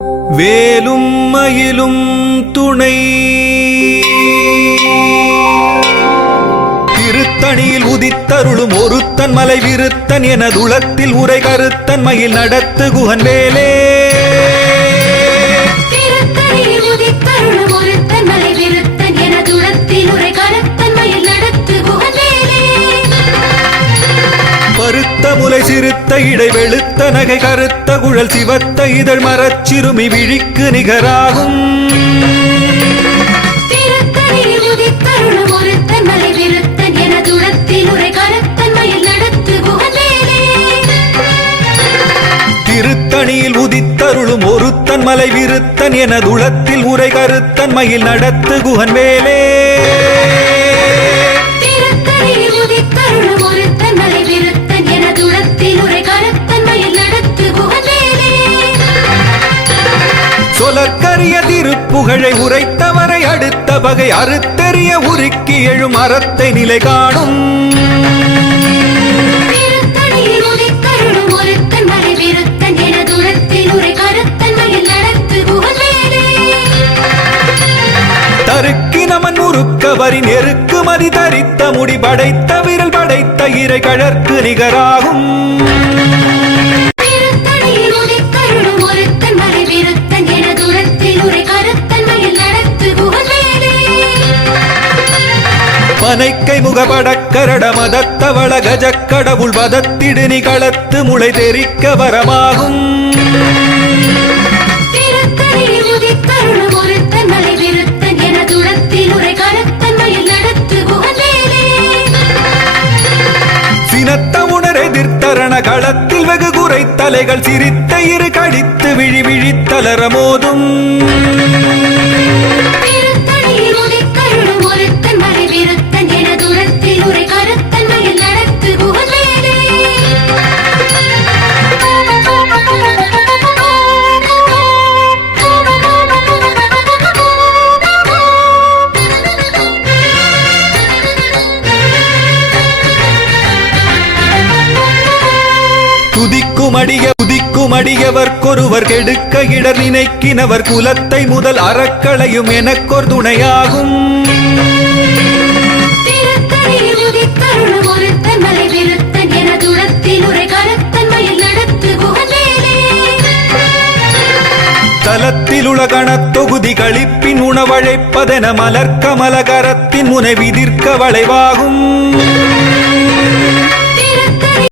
வேலும் மயிலும் துணை திருத்தணியில் உதித்தருளும் ஒருத்தன் மலை விருத்தன் எனதுளத்தில் உரை கருத்தன் மயில் நடத்து குகன் வேலே. பருத்த முலை சிறுத்த இடை வெளுத்த நகை கருத்த குழல் சிவத்த இதழ் மரச்சிறுமி விழிக்கு நிகராகும். திருத்தணியில் உதித்தருளும் ஒருத்தன் மலை விருத்தன் எனதுளத்தில் உரை கருத்தன் மயில் நடத்து குகன் வேலே. சொலக்கரிய திருப்புகழை உரைத்தவரை அடுத்த பகை அறுத்தெறிய உருக்கி எழும் அறத்தை நிலை காணும். தருக்கு நமன் உருக்க வரி நெருக்கு மதி தரித்த முடி படைத்த விரல் படைத்த இறை கழற்கு நிகராகும். பனைக்கை முகபடக்கரட மதத்தவள கஜக்கடவுள் வதத்திடு நிகளத்து முளை தெரிக்க வரமாகும். சினத்த உணர் எதிர்த்தரண களத்தில் வெகு குறை தலைகள் சிரித்த இரு கடித்து விழி விழித்தலர மோதும். உதிக்குமடியவர்க்கொருவர் கெடுக்க இடர் நினைக்கினவர் குலத்தை முதல் அறக்களையும் எனக்கொர் துணையாகும். தலத்தில் உலகணத் தொகுதி களிப்பின் உணவழைப்பதென மலர்க்கமலகரத்தின் முனை விதிர்க்க வளைவாகும்.